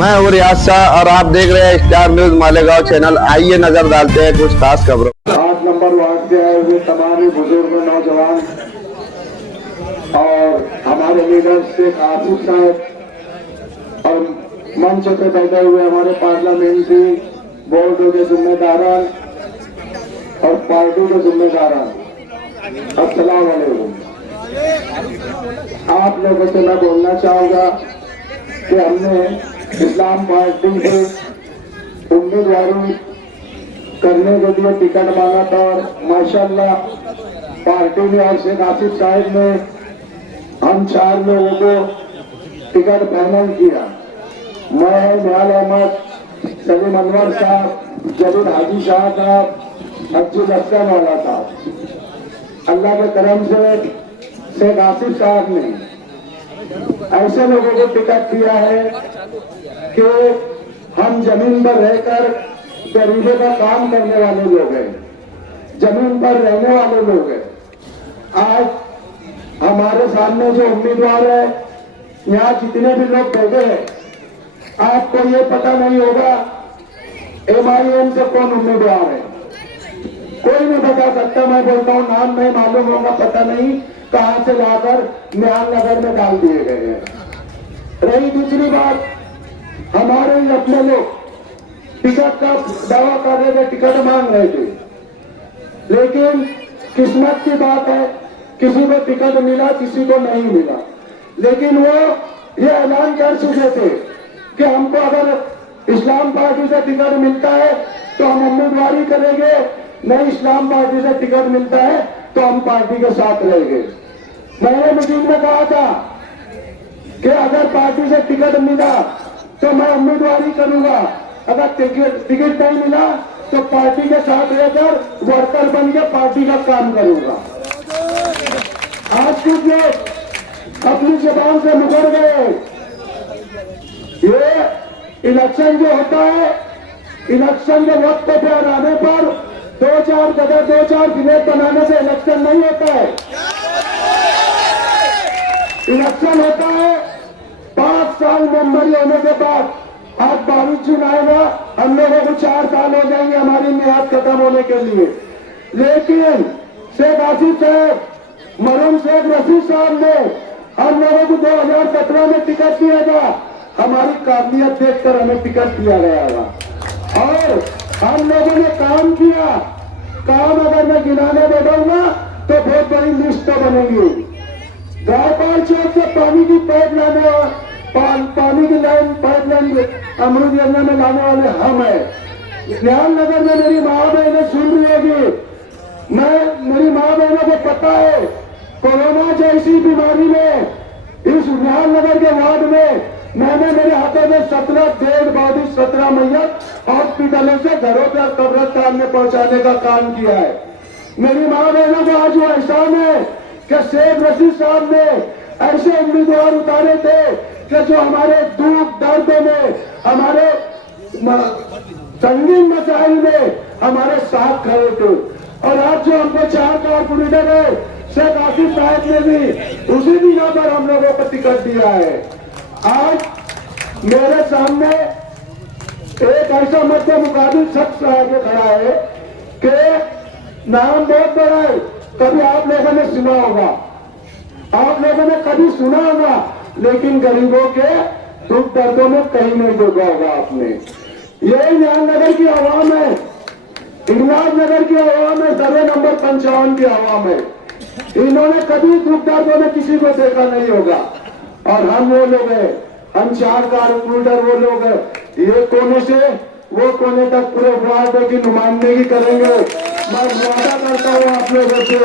मैं हूँ रियाज शाह और आप देख रहे हैं स्टार न्यूज मालेगांव चैनल। आइए नजर डालते हैं कुछ खास खबरों। 8 नंबर वार्ड के आए हुए तमाम बुजुर्ग नौजवान और हमारे लीडर शेख आसिफ साहब और मंच पे बैठे हुए हमारे पार्लियामेंट्री बोर्ड के जिम्मेदारान और पार्टी के जिम्मेदारान, अस्सलाम वालेकुम। आप लोगों से मैं बोलना चाहूंगा कि हमने इस्लाम पार्टी से उम्मीदवारी करने के लिए टिकट मांगा था और माशाल्लाह पार्टी ने और शेख आसिफ साहब ने हम 4 लोगों को टिकट फाइनल किया। मैं निहाल अहमद, सलीम अनवर साहब, जलील हाजी साहब, अब्दुल हसन वाला साहब, अल्लाह के करम से शेख आसिफ साहब ने ऐसे लोगों को टिकट दिया है कि हम जमीन पर रहकर गरीबों का काम करने वाले लोग हैं, जमीन पर रहने वाले लोग हैं। आज हमारे सामने जो उम्मीदवार है, यहाँ जितने भी लोग बैठे हैं, आपको ये पता नहीं होगा MIM से कौन उम्मीदवार है, कोई नहीं बता सकता। मैं बोलता हूँ नाम नहीं मालूम होगा, पता नहीं कहां से लाकर निहाल नगर में डाल दिए गए हैं। रही दूसरी बात, हमारे ही अपने लोग टिकट का दावा कर रहे थे, टिकट मांग रहे थे, लेकिन किस्मत की बात है, किसी को टिकट मिला, किसी को नहीं मिला। लेकिन वो ये ऐलान कर चुके थे कि हमको अगर इस्लाम पार्टी से टिकट मिलता है तो हम उम्मीदवारी करेंगे, नहीं इस्लाम पार्टी से टिकट मिलता है तो हम पार्टी के साथ रहेंगे। मैंने मीटिंग में कहा था कि अगर पार्टी से टिकट मिला तो मैं उम्मीदवारी करूंगा, अगर टिकट नहीं मिला तो पार्टी के साथ रहकर वर्कर बन के पार्टी का काम करूंगा। आज कुछ लोग अपनी जबान से मुकर गए। ये इलेक्शन जो होता है, इलेक्शन के वक्त पर आने पर 2-4 जगह 2-4 विलेज बनाने से इलेक्शन नहीं होता है। इलेक्शन होता है 5 साल मेंबरी होने के बाद। आज 22 जून आएगा, हम लोगों को 4 साल हो जाएंगे हमारी मियाद खत्म होने के लिए। लेकिन शेख आसिफ साहब, मरहूम शेख रशीद साहब ने हम लोगों को 2017 में टिकट दिया था। हमारी काबिलियत देखकर हमें टिकट दिया गया था और हम लोगों ने काम किया। काम अगर मैं गिनाने बैठूंगा तो बहुत बड़ी लिस्ट तो बनेगी। गायपाल चौक से पानी की पाइप लाने, पानी की लाइन पाइपलाइन अमरूद योजना में लाने वाले हम हैं। निहाल नगर में मेरी माँ बहनें सुन रही होगी, मेरी माँ बहनों को पता है कोरोना जैसी बीमारी में इस निहाल नगर के वार्ड में मैंने मेरे हाथों में 17 डेड बॉडी 17 मैयत हॉस्पिटलों से घरों पर कब्रिस्तान में पहुंचाने का काम किया है। मेरी माँ बहनों को आज वो एहसान है कि शेख रशीद साहब ने ऐसे उम्मीदवार उतारे थे कि जो हमारे दुख दर्द में, हमारे संगीन मसाइल में हमारे साथ खड़े थे। और आज जो हमको 4 कारपोरेटर है, शेख आसिफ साहब ने भी उसी बिना पर हम लोगों को टिकट दिया है। आज मेरे सामने एक ऐसा मध्य मुकाबिल शख्स आगे खड़ा है कि नाम बहुत बड़ा है, कभी आप लोगों ने सुना होगा, आप लोगों ने कभी सुना होगा, लेकिन गरीबों के दुख दर्दों में कहीं नहीं देखा होगा आपने। यही निहाल नगर की आवाम है, इमराज नगर की आवाम है, सर्वे नंबर 55 की आवाम है। इन्होंने कभी दुख दर्दों में किसी को देखा नहीं होगा। और हम वो लोग हैं, हम 4 कारपोरेटर वो लोग हैं, ये कोने से वो कोने तक पूरे वार्ड की नुमाइंदगी करेंगे। मैं वादा करता हूँ आप लोगों से,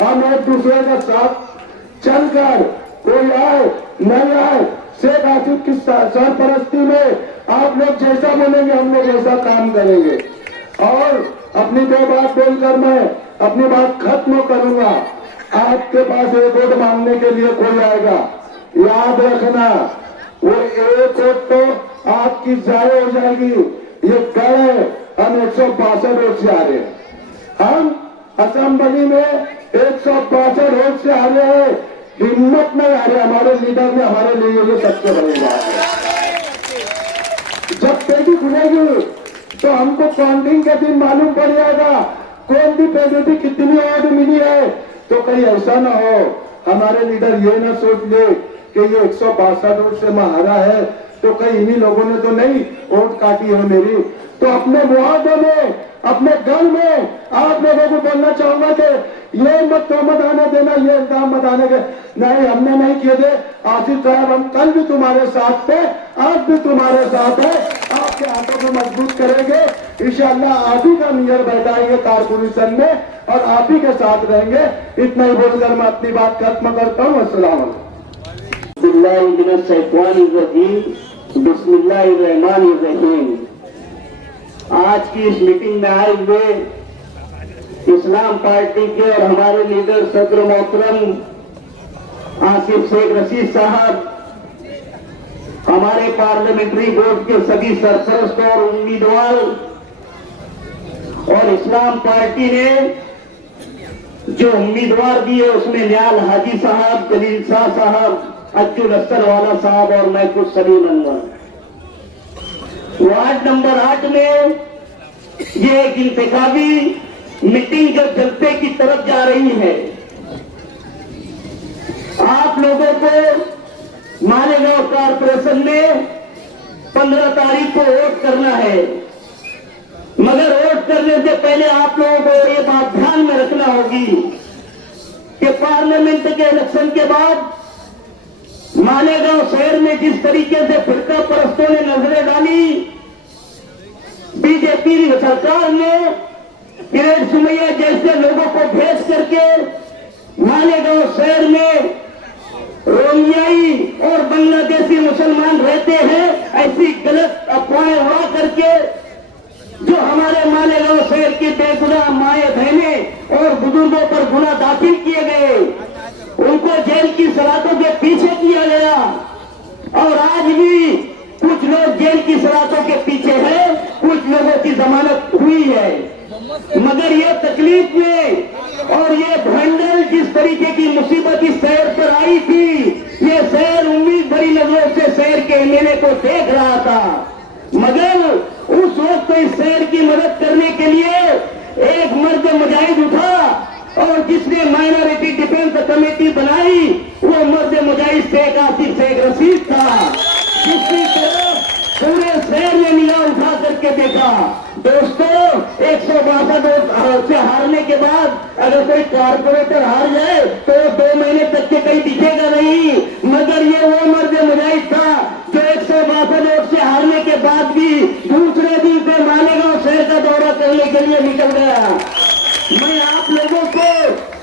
हम एक दूसरे के साथ चलकर, कोई आए नहीं आए, शेख आसिफ की सरपरस्ती में आप लोग जैसा बोलेंगे हम लोग ऐसा काम करेंगे। और अपनी 2 बात बोलकर मैं अपनी बात खत्म करूंगा। आपके पास एक वोट मांगने के लिए कोई आएगा, याद रखना, वो एक वोट तो आपकी जाए हो जाएगी। ये गए हम 162 वोट से आ रहे हैं, हम असेंबली में 162 वोट से आ रहे हैं, हिम्मत नहीं आ रहे। हमारे लीडर ने हमारे लिए ये सबसे बड़ी बात है। खुलेगी तो हमको काउंटिंग के दिन मालूम पड़ जाएगा कौन सी पीडीपी कितनी वोट मिली है। तो कहीं ऐसा ना हो हमारे लीडर ये ना सोच ले कि ये 162 वोट से मैं हारा है तो कहीं इन्हीं लोगों ने तो नहीं वोट काटी है मेरी। तो अपने मुआवजे में अपने घर में आप लोगों को बोलना चाहूंगा कि ये मत तो मत आने देना, ये इल्जाम मत आने के नहीं, हमने नहीं किए थे। आसिफ साहब हम कल भी तुम्हारे साथ थे, आज भी तुम्हारे साथ है, आपके हाथों को मजबूत करेंगे इंशाअल्लाह। आप ही का नियर बैठाएंगे कारपोरेशन में और आप ही के साथ रहेंगे। इतना ही बोलकर मैं अपनी बात खत्म करता हूँ। अस्सलाम वालेकुम। आज की इस मीटिंग में आए हुए इस्लाम पार्टी के और हमारे लीडर सदर मोहतरम आसिफ शेख रशीद साहब, हमारे पार्लियामेंट्री बोर्ड के सभी सरपरस्त और उम्मीदवार और इस्लाम पार्टी ने जो उम्मीदवार दिए उसमें न्याल हाजी साहब, जलील शाह साहब, अज्जुल अस्सर वाला साहब और मैं कुछ सलीम अनवर। वार्ड नंबर 8 में ये एक इंतखाबी मीटिंग जब जनते की तरफ जा रही है, आप लोगों को मालेगांव कारपोरेशन में 15 तारीख को वोट करना है। मगर वोट करने से पहले आप लोगों को ये बात ध्यान में रखना होगी कि पार्लियामेंट के इलेक्शन के बाद मालेगांव शहर में जिस तरीके से फिरका परस्तों ने नजरें डाली, बीजेपी सरकार ने किरण सुमैया जैसे लोगों को भेज करके मालेगांव शहर में रोहिंग्याई और बांग्लादेशी मुसलमान रहते हैं ऐसी गलत अफवाहें उड़ा करके जो हमारे मालेगांव शहर की बेगुनाह माए बहनें और बुजुर्गों पर गुनाह दाखिल किए गए, उनको जेल की सलाखों के पीछे किया गया और आज भी कुछ लोग जेल की सलाखों के पीछे हैं, कुछ लोगों की जमानत हुई है। मगर ये तकलीफ में और ये भंडल जिस तरीके की मुसीबत इस शहर पर आई थी, ये शहर उम्मीद भरी नजरों से शहर के एमएलए को देख रहा था। मगर उस वक्त इस शहर की मदद करने के लिए एक मर्द मुजाहिद उठा और जिसने माइनॉरिटी डिफेंस कमेटी बनाई वो मर्द मुजाहिद शेख आसिफ शेख रशीद था, जिसकी तरफ पूरे शहर में निगाह उठा करके देखा। दोस्तों 162 से हारने के बाद अगर कोई कारपोरेटर हार जाए तो 2 महीने तक के कहीं दिखेगा नहीं, मगर ये वो मर्द मुजाहिद था जो 162 वोट से हारने के बाद भी दूसरे दिन से मालेगांव शहर का दौरा करने के लिए निकल गया। मैं आप लोगों को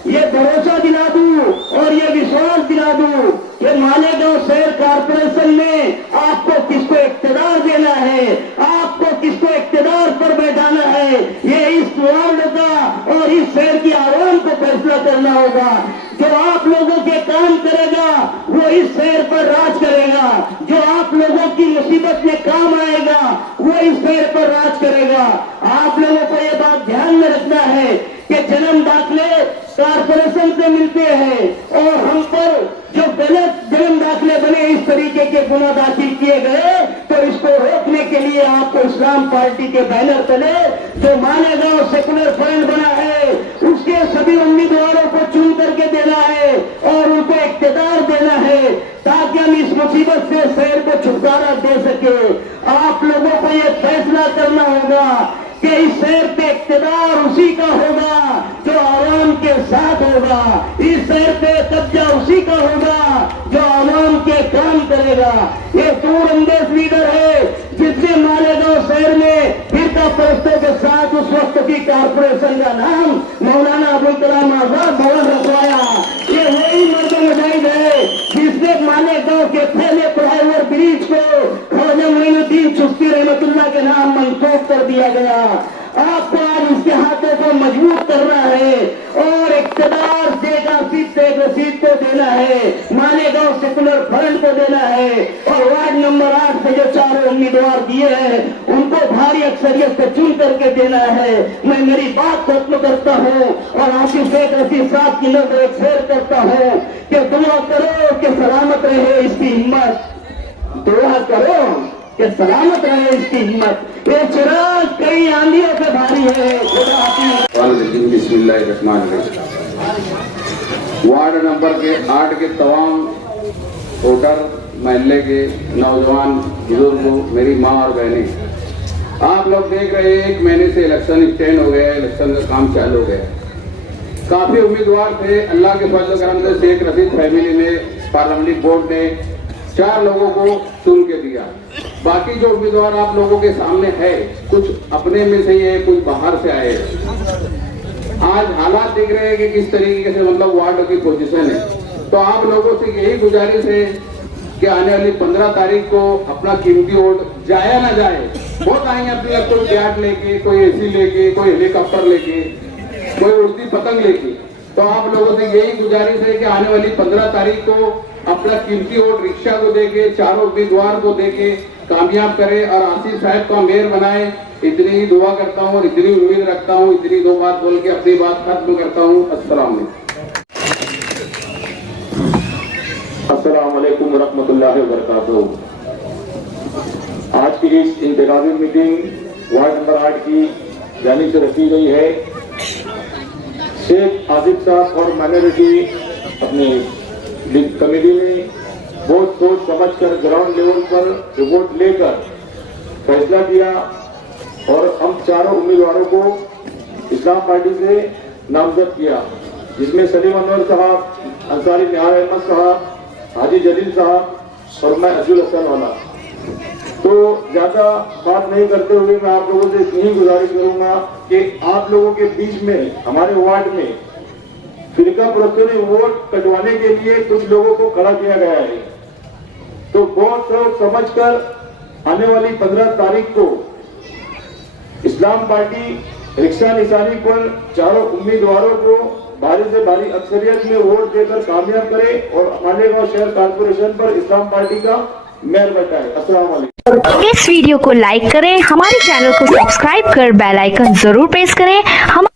ये भरोसा दिला दूं और ये विश्वास दिला दूं कि मालेगांव शहर कारपोरेशन में आपको किसको इख्तियार देना है, आपको किसको इख्तियार पर बैठाना है, ये इस वार्ड का और इस शहर की आवाम को फैसला करना होगा। जो आप लोगों के काम करेगा वो इस शहर पर राज करेगा, जो आप लोगों की मुसीबत में काम आएगा वो इस शहर पर राज करेगा। आप लोगों को ये बात ध्यान में रखना है कि जन्म दाखिले कारपोरेशन से मिलते हैं और हम पर जो गलत जन्म दाखिले बने, इस तरीके के गुनाह दाखिल किए गए, तो इसको रोकने के लिए आपको इस्लाम पार्टी के बैनर तले जो मालेगांव सेकुलर फ्रंट बना है उसके सभी उम्मीदवारों को चुन करके देना है और उनको इख्तियार देना है ताकि हम इस मुसीबत से शहर को छुटकारा दे सके। आप लोगों को यह फैसला करना होगा कि इस शहर पे इख्तियार उसी का होगा जो आवाम के साथ होगा, इस शहर पे कब्जा उसी का होगा जो आवाम के काम करेगा। ये दूरअंदेश लीडर है जिसने मालेगांव शहर में फिरका परस्तों के साथ उस वक्त की कारपोरेशन का नाम मौलाना अबुल कलाम आजाद भवन रखवाया। ये वही मर्द मुजाहिद है जिसने मालेगांव के पहले फ्लाईओवर ब्रिज को ख्वाजा मोइनुद्दीन चिश्ती रहमतुल्लाह के नाम मंसूब कर दिया गया। आपको आज उसके हाथों को मजबूत करना है और इख्तियार शेख आसिफ शेख रशीद को देना है, मालेगांव सेकुलर फ्रंट को देना है और वार्ड नंबर 8 से जो 4 उम्मीदवार दिए हैं उनको भारी अक्सरियत से चुन करके देना है। मैं मेरी बात खत्म करता हूँ और आसिफ शेख रशीद साहब की नजर एक शेयर करता हूँ कि दुआ करो कि सलामत रहे इसकी हिम्मत, दुआ करो कि सलामत रहे इसकी हिम्मत। ये चिराग कई आंधियों से भारी है। खुदा हाफिज। बिस्मिल्लाहिर्रहमानिर्रहीम। वार्ड नंबर के 8 के तमाम वोटर, महल्ले के नौजवान, बुजुर्ग, मेरी माँ और बहनें, आप लोग देख रहे हैं 1 महीने से इलेक्शन स्टैंड हो गया, इलेक्शन का काम चालू हो गया। काफी उम्मीदवार थे, अल्लाह के फजल करम से शेख रशीद फैमिली ने, पार्लियामेंट्री बोर्ड ने 4 लोगों को चुन के दिया। बाकी जो उम्मीदवार आप लोगों के सामने है, कुछ अपने में से ही है, कुछ बाहर से आए हैं। आज हालात देख रहे हैं कि किस तरीके से मतलब वार्ड की पोजीशन है। तो आप लोगों से यही गुजारिश है कि आने वाली 15 तारीख को अपना कीमती वोट जाया ना जाए। बहुत आएंगे अपने, कोई फ्लैट लेके, कोई एसी लेके, कोई हेलीकॉप्टर लेके, कोई उड़ती पतंग लेके। तो आप लोगों से यही गुजारिश है कि आने वाली 15 तारीख को अपना कीमती वोट रिक्शा को देके, चारों उम्मीदवार को देके कामयाब करें और आसिफ साहब का मेयर बनाए। इतनी ही दुआ करता हूँ और इतनी उम्मीद रखता हूँ। इतनी 2 बात बोल के अपनी बात खत्म करता हूँ। अस्सलाम वालेकुम रहमतुल्लाहि व बरकातहू। आज की इस इंतखाबी मीटिंग वार्ड नंबर 8 की जानिब से रखी गई है। शेख आसिफ साहब और माइनॉरिटी अपनी कमेटी ने बहुत सोच समझ कर ग्राउंड लेवल पर रिपोर्ट लेकर फैसला किया और हम चारों उम्मीदवारों को इस्लाम पार्टी से नामजद किया, जिसमें सलीम अनवर साहब, अंसारी निहार अहमद साहब, हाजी जलील साहब और मैं अजूल हसन वाला। तो ज्यादा बात नहीं करते हुए मैं आप लोगों से इतनी गुजारिश करूंगा कि आप लोगों के बीच में, हमारे वार्ड में फिरका परस्ती वोट कटवाने के लिए कुछ लोगों को खड़ा किया गया है। तो बहुत सोच समझ कर आने वाली 15 तारीख को इस्लाम पार्टी रिक्शा निशानी पर चारों उम्मीदवारों को भारी से भारी अक्सरियत में वोट देकर कामयाब करे और मालेगांव शहर कारपोरेशन पर इस्लाम पार्टी का मेयर बैठाए। अस्सलाम वालेकुम। इस वीडियो को लाइक करें, हमारे चैनल को सब्सक्राइब कर बेल आइकन जरूर प्रेस करें। हम